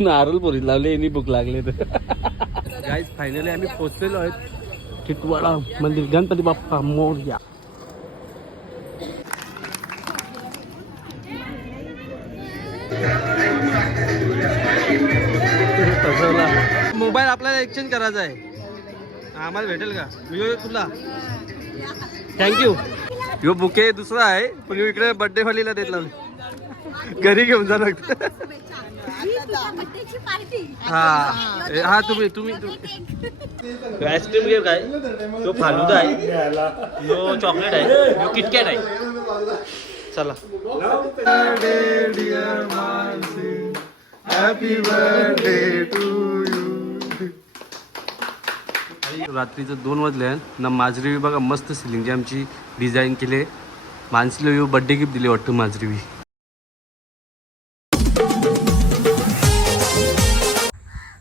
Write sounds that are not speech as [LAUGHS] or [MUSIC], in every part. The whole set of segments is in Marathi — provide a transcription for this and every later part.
नारळ पोरीत लावले यांनी भूक लागले तर. गाईज फायनली आम्ही पोचलेलो आहेत. टिटवाडा मंदिर. गणपती बाप्पा मोर्या. मोबाईल आपल्याला एक्सचेंज करायचा आहे. आम्हाला भेटेल का? यो तुला. थँक्यू यो बुके दुसरा आहे पण इकडे बर्थडे फालीला देत लावले. घरी घेऊन जा लागतं हा हा. तुम्ही तुम्ही आईस्क्रीम घे काय? तो फालुदा आहे. चॉकलेट आहे. यो किटकॅट आहे. चला. हॅपी बर्थडे टू यू रात्रीचं दोन वाजले ना माजरी बघा मस्त सिलिंगची आमची डिझाईन केले मानसीला येऊ बर्थडे गिफ्ट दिले वाटतं Majri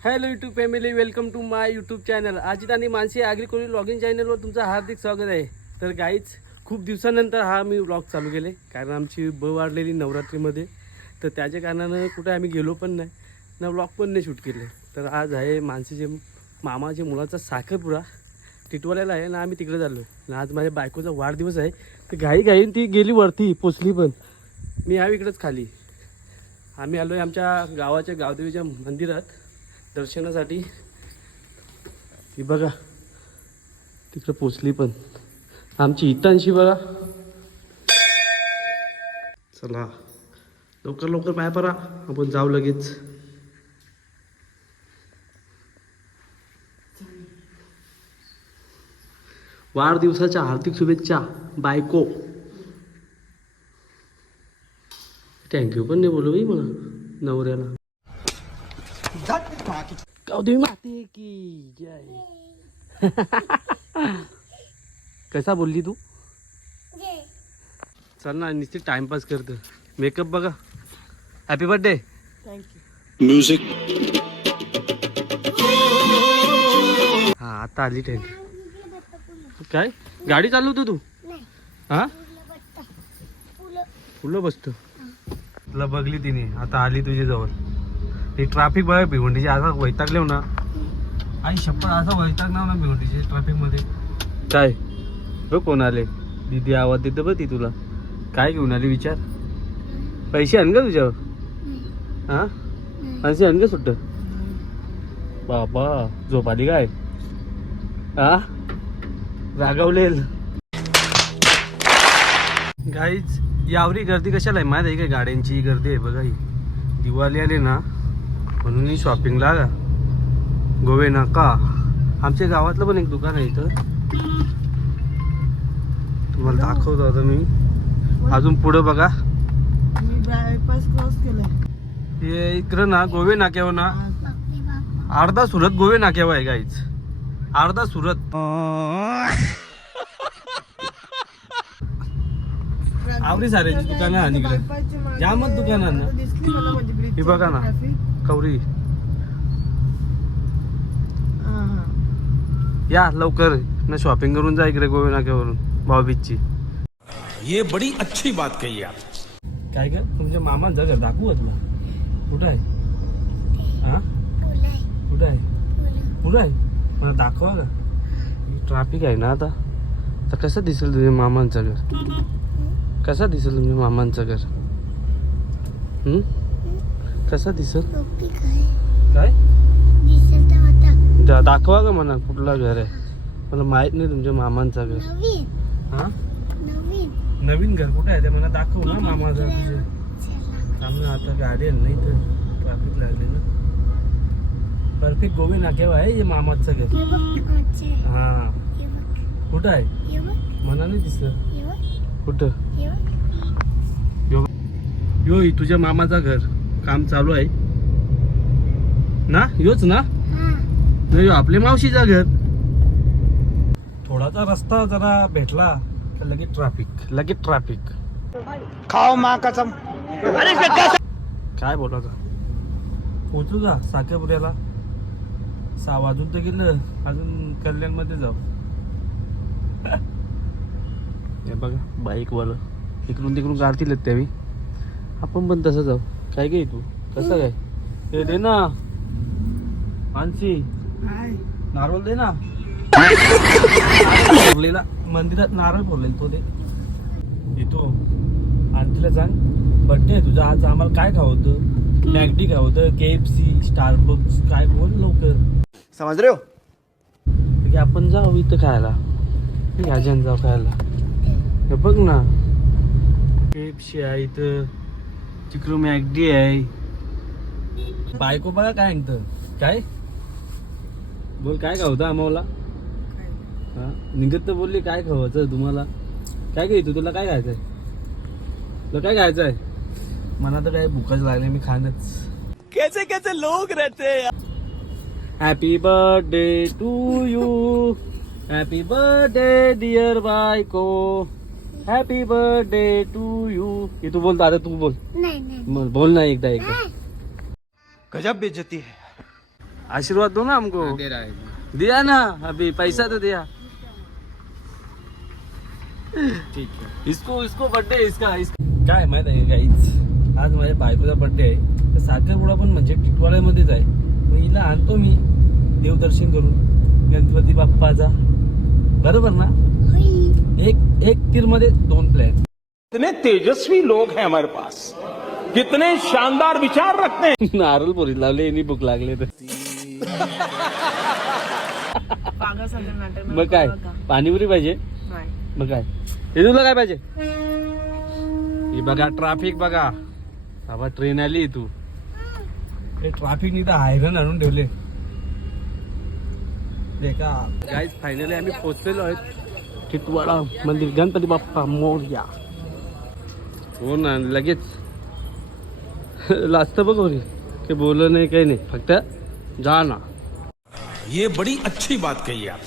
hello YouTube family welcome to my YouTube channel Ajit आणि मानसी ॲग्रिकल्चर लॉगिंग चॅनलवर तुमचं हार्दिक स्वागत आहे. तर गाईच खूप दिवसानंतर हा मी व्लॉग चालू केले कारण आमची ब वाढलेली नवरात्रीमध्ये. तर त्याच्या कारणानं कुठे आम्ही गेलो पण नाही ना व्लॉग पण नाही शूट केले. तर आज आहे मानसीचे मामाच्या मुलाचा साखरपुडा. टिटवाल्याला आहे ना आम्ही तिकडे चाललो आहे आज माझ्या बायकोचा वाढदिवस आहे. तर घाई घाईन ती गेली वरती पोचली पण. मी आहे इकडंच खाली. आम्ही आलो आहे आमच्या गावाच्या गावदेवीच्या मंदिरात. दर्शनासाठी. ही बघा तिकडं पोचली पण. आमची इतांशी बघा. चला लवकर लवकर पाय परा आपण जाऊ लगेच. वाढदिवसाच्या हार्दिक शुभेच्छा बायको. थँक्यू पण नाही बोलू बाई मला नवऱ्याला. गावदेवी माते की जय कसा बोलली तू चल ना नुसती टाइमपास करतं मेकअप बघा हॅपी बर्थडे Music. हा आता आली ट्रेन काय? गाडी चालवतो तू? हा? फुलं बसतो. तुला बघली तिने. आता आली तुझ्या जवळ. ती ट्रॅफिक बघा भिवंडीची असा वैतागले ना आई शपथ असा वैताग ना भिवंडीची ट्रॅफिकमध्ये काय हो कोण आले दीदी आवाज देते बघ ती तुला काय घेऊन आली विचार पैसे आण का तुझ्यावर हा पैसे आण का सुट्ट बाबा झोप आली काय हा रागवलेल गाईच यावरी गर्दी कशाला आहे माहिती आहे काय गाड्यांची गर्दी आहे बघा ही दिवाळी आली ना म्हणून ही शॉपिंगला गोवे नाका आमच्या गावातलं पण एक दुकान आहे इथं. तुम्हाला दाखवतो आता मी. अजून पुढं बघा. मी हे इकडं ना गोवे नाक्यावर ना. अर्धा सुरत गोवे नाक्यावर आहे गाईच अर्धा सुरत. आवडी साऱ्याची दुकानं आहे मागे. जामच दुकानं ना. हे बघा ना. कवरी. या लवकर. ना शॉपिंग करून जा इकडे गोवे नाक्यावरून भाऊ बीचची ये बड़ी अच्छी बात कही आप. काय का तुमच्या मामांचं घर दाखवू तुला? कुठं आहे? हा? कुठं आहे? कुठं आहे? मला दाखवा का ट्रॅफिक आहे ना आता. तर कसं दिसेल तुझ्या मामांचं घर? कसं दिसेल तुमच्या मामांचं घर? हम्म? कसं दिसेल काय दाखवा का म्हणा कुठला घर आहे. मला माहीत नाही तुमच्या मामांचं घर. हा? नवीन. घर कुठं आहे ते मला दाखव ना मामाचं तुझे. आता गाडी आहे नाही तर ट्रॅफिक लागले ना. परफेक्ट गोवे नाक्यावर आहे? हे मामाचं घर. हा कुठं आहे? मला नाही दिसलं. कुठं? यो तुझ्या मामाचा घर. काम चालू आहे. ना? योच ना? नाही यो आपल्या मावशीचा घर थोडासा रस्ता जरा भेटला का लगेच ट्रॅफिक लगेच ट्रॅफिक खाओ माँ कसम। काय बोलायचं? पोचू जा साकेपुऱ्याला. सहा वाजून तर गेलं. अजून कल्याणमध्ये जाऊ. हे बघा बाईकवालं इकडून तिकडून काढतील त्यावेळी आपण पण तसं जाऊ. काय काय तू? कसं काय? हे दे ना. मानसी. नारळ दे ना. [LAUGHS] फोडलेला मंदिरात नारळ फोडलेला तो दे. येतो आरतीला सांग बड्डे आहे तुझा. आज आम्हाला काय खावतं मॅगडी खावतं के एफ सी स्टारबक्स काय बोल लवकर. समझ रहे हो? की आपण जाऊ इथं खायला. भाज्यान जाऊ खायला. बघ ना. के एफ सी आहे इथं. तिकडं मॅगडी आहे. बायको बघा काय म्हणतं काय? बोल काय खावतं आम्हाला? हा? निघत तर बोलली काय खावायचं तुम्हाला? काय घ्यायचं तुला काय खायचंय? तुला काय खायचंय? मला तर काय भूकच लागले मी खाणच. कैसे कैसे लोग रहते happy birthday to you happy birthday dear बायको. हॅपी बर्थडे टू यू हे तू बोल दादा तू बोल. बोल बोल ना एकदा एकदा. गजब बेइज्जती है। आशीर्वाद दो ना हमको. दिया ना अभी पैसा तो दिया. ठीक है। इसको इसको बर्थडे इसका इसका. काय माहीत आहे काहीच आज माझ्या बायकोचा बर्थडे आहे. तर साखरपुडा पण म्हणजे टिटवाळ्यामध्येच आहे. मग हिला आणतो मी देवदर्शन करून. गणपती बाप्पाचा. बरोबर ना? एक एक तीरमध्ये दोन प्लॅन कितने तेजस्वी लोग हैं हमारे पास। कितने शानदार विचार रखते हैं। [LAUGHS] नारळ पोरी लावले यांनी भूक लागले तर. पागल मग काय. पाणीपुरी पाहिजे? मग काय? हे तुला काय पाहिजे? हे बघा ट्रॅफिक बघा. बाबा ट्रेन आली तू. हे ट्रॅफिक नाही तर हायरन आणून ठेवले. का गाईज फायनली आम्ही पोहोचलेलो आहेत. टिटवाळा मंदिर गणपती बाप्पा मोर्या हो ना लगेच लास्ट बघ रे ते बोललं नाही काही नाही फक्त जा ना ये बड़ी अच्छी बात कही आप।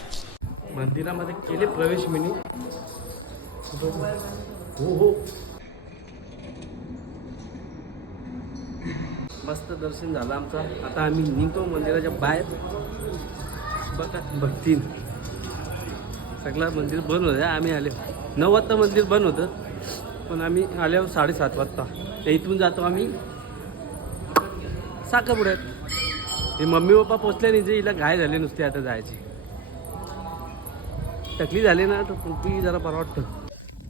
मंदिरामध्ये केले प्रवेश मिनी हो हो मस्त दर्शन झालं आमचं. आता आम्ही निघतो मंदिराच्या बाहेर. बघा बघतील. सगळं मंदिर बंद होतं. आम्ही आले. नऊ वाजता मंदिर बंद होतं. पण आम्ही आल्यावर साडेसात वाजता. तर इथून जातो आम्ही. साखरपुड्यात. हे मम्मी पप्पा पोचले नाही जे हिला घाय झाले नुसते आता जायचे. टकली झाली ना तर पृथ्वी जरा बरं वाटतं.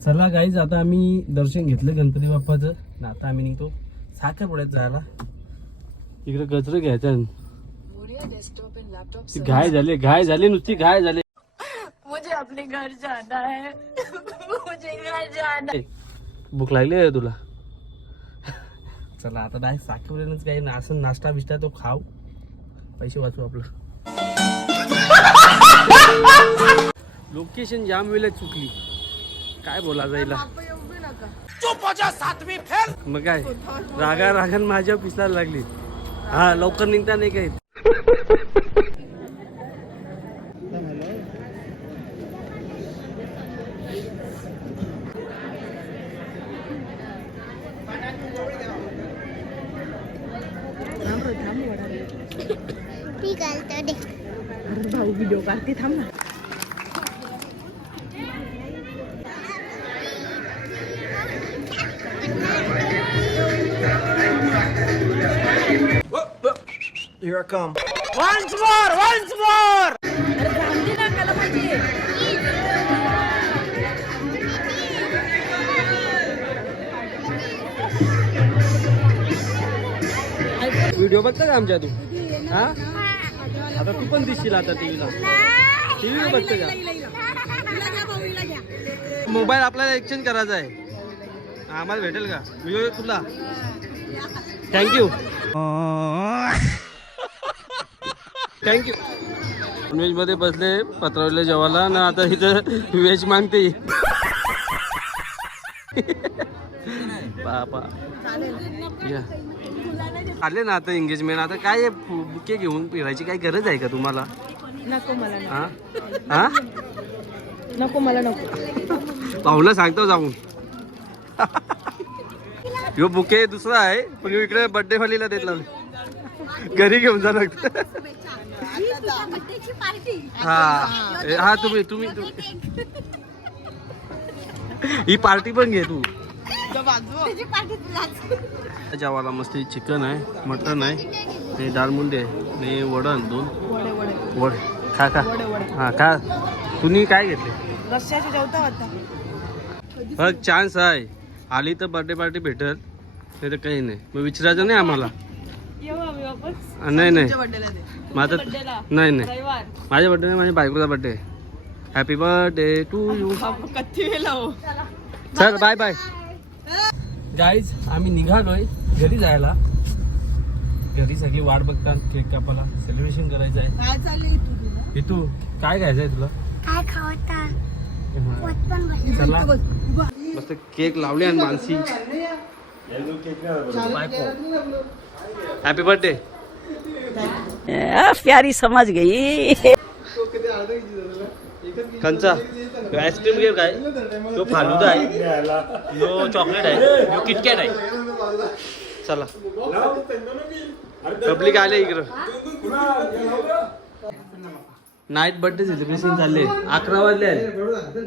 चला गाईज आता आम्ही दर्शन घेतलं गणपती बाप्पाचं. आता आम्ही निघतो साखरपुड्यात जायला. इकडे गजरं घ्यायचं. घाय झाले घाय झाली नुसती घाय झाले. मुझे अपने घर जाना है। मुझे घर जाना ए, भूक लागली आहे तुला? चला आता डायरेक्ट साखरपुड्यानंच काही नासन नाश्ता बिष्टा तो खाऊ. पैसे वाचू आपलं. लोकेशन जाम वेळेला चुकली. काय बोला जायला? मग काय? रागा रागान माझ्या पिसायला लागली. हा लवकर निघता नाही काही. काढते थांब ना Here I come. व्हिडिओ बघता का आमच्या तू? हा? आता तू पण दिसशील आता टीव्हीला. टीव्ही बघते का? मोबाईल आपल्याला एक्सचेंज करायचा आहे. आम्हाला भेटेल का? व्हिडिओ तुला थँक्यू थँक्यू नॉनव्हेजमध्ये बसले पत्रावले जेवायला ना आता इथं व्हेज मागते. बापा. या. आले ना आता एंगेजमेंट आता काय बुके घेऊन फिरायची काय गरज आहे का तुम्हाला? नको मला नको. हा? हा? नको मला नको. पाहुला सांगतो जाऊन. यो बुके दुसरा आहे पण ह्यो इकडे बर्थडे फालीला देत लावले. घरी घेऊन जा लागत हा. हा तुम्ही तुम्ही- ही पार्टी पण घे तू. जेवायला मस्त चिकन आहे मटन आहे हे डाळमुंडे आणि वडण दोन. वडे वडे. वड. खा खा. वडे वडे. हा का तुम्ही काय घेतले? बघ चान्स आहे. आली तर बर्थडे पार्टी भेटत नाही तर काही नाही. मग विचारायचं नाही आम्हाला. येऊ आम्ही वापस. आ, नाही नाही. बर्थडेला दे. माझा बर्थडेला नाही नाही. रविवार. माझ्या बर्थडे नाही माझ्या बायकोचा birthday happy birthday to you चल बाय बाय गाईज आम्ही निघालोय घरी जायला. घरी सगळी वाट बघतात केक कापाला सेलिब्रेशन करायचं आहे. काय चाललंय तू तुला हे तू काय घ्यायचं आहे तुला? काय खावता. पोत पण भरलं. चला. मस्त केक लावले आणि मानसी. हॅपी बर्थडे प्यारी समझ गई. कंचा आईस्क्रीम घे काय? तो फालुदा आहे. तो चॉकलेट आहे. तो किटकॅट आहे. चला. पब्लिक आले इकडं. नाईट बर्थडे सेलिब्रेशन चालले. अकरा वाजले आहे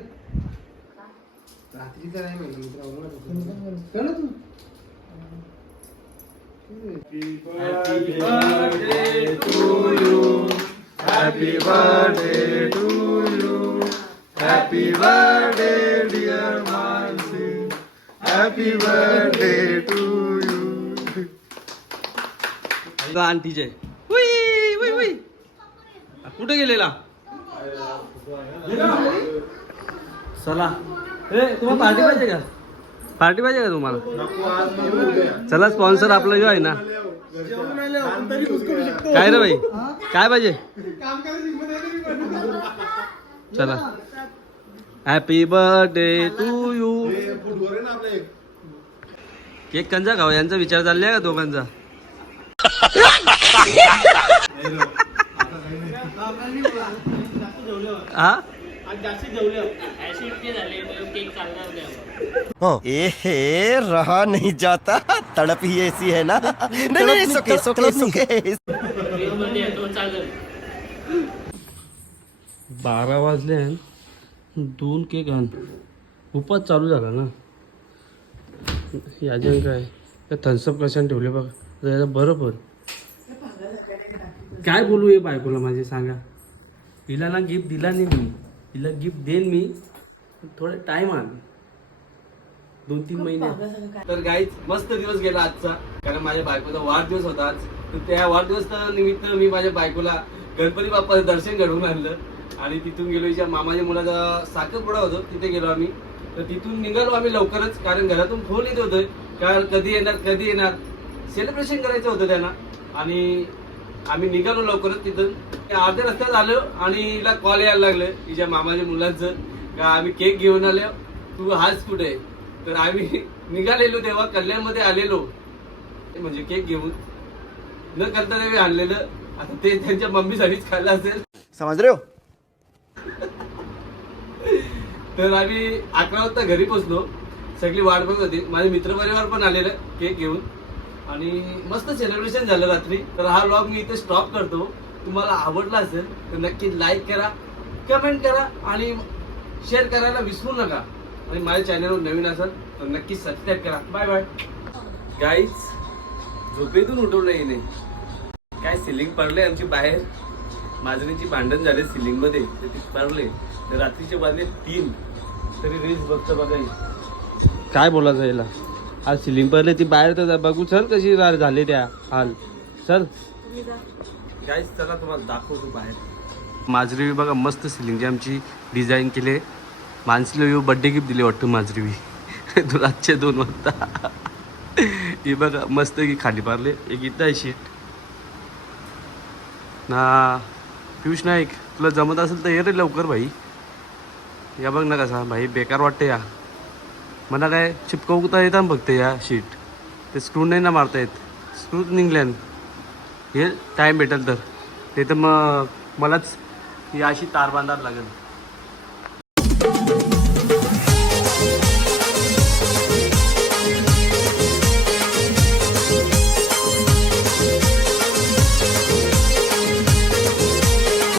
happy birthday to you happy birthday dear Mansi happy birthday to you आंटीचे उई, उई, उई. कुठे गेलेला? चला. ए तुम्हाला पार्टी पाहिजे का? पार्टी पाहिजे का तुम्हाला? चला स्पॉन्सर आपलं जो आहे ना. काय रे भाई काय पाहिजे? चला. Happy birthday to you cake कंचा खावा यांचा विचार चाललाय का दोघांचा? हा? ए रहा नहीं जाता. तड़प ही ऐसी है ना. नहीं नहीं सुके सुके सुके बारा वाजले दोन केक आण. उपास चालू झाला ना. याजन काय? थन्सअप कशाने ठेवले बघा. जरा बरं पण काय बोलू हे बायकोला माझे सांगा. हिला ना गिफ्ट दिला नाही मी. हिला गिफ्ट देईन मी. थोडा टाइम आण. दोन तीन महिने. तर गाईच मस्त दिवस गेला आजचा. कारण माझ्या बायकोचा वाढदिवस होता आज. तर त्या वाढदिवस निमित्त मी माझ्या बायकोला गणपती बाप्पाचं दर्शन घडवून आणलं. आणि तिथून गेलो ज्या मामाच्या मुलाचा साखरपुडा होतो तिथे गेलो आम्ही. तर तिथून निघालो आम्ही लवकरच कारण घरातून फोन येत होतं का कधी येणार कधी येणार? सेलिब्रेशन करायचं होतं त्यांना. आणि आम्ही निघालो लवकरच तिथून. अर्ध्या रस्त्यात आलो आणि हिला कॉल यायला लागलं तिच्या मामाच्या मुलांचं का आम्ही केक घेऊन आलो तू हाच कुठे? आहे? तर आम्ही [LAUGHS] निघालेलो तेव्हा कल्याणमध्ये आलेलो. म्हणजे केक घेऊन. न करता आणलेलं. आता ते त्यांच्या मम्मीसाठीच खाल्लं असेल. समज रहे हो तर आम्ही अकरा वाजता घरी पोचलो सगळी वाट बघत होती. माझे मित्रपरिवार पण आलेलं केक घेऊन. आणि मस्त सेलिब्रेशन झालं रात्री. तर हा लॉग मी इथे स्टॉप करतो. तुम्हाला आवडला असेल तर नक्की लाईक करा कमेंट करा आणि शेअर करायला विसरू नका. आणि माझ्या चॅनलवर नवीन असाल तर नक्की सबस्क्राईब करा. बाय बाय गाईज झोपेतून उठवलं हिने काय सिलिंग पडले आमची बाहेर? माजरीची भांडण झाले सिलिंगमध्ये ते पडले. तर रात्रीचे वाजले तीन. तरी रील्स बघतं काय बोलायचं याला? आज सिलिंग पडले ती बाहेर तर बघू चल कशी झाले त्या हाल. चल. गाईज चला तुम्हाला दाखवतो बाहेर. माजरी बघा मस्त सिलिंगची आमची डिझाईन केले मानसीला येऊ बड्डे गिफ्ट दिले वाटतं माजरी तू रातचे [LAUGHS] दोन वाजता. ही बघा मस्त की खाली पारले. एक इथं आहे शीट ना पियुष नाईक तुला जमत असेल तर ये रे लवकर भाई. या बघ ना कसा भाई बेकार वाटते या. मला काय चिपकवता येतात बघते या शीट ते स्क्रू नाही ना मारता येत. स्क्रू निघल्यान. हे टाईम भेटेल तर. ते तर मग मलाच ही अशी तार बांधावी लागेल.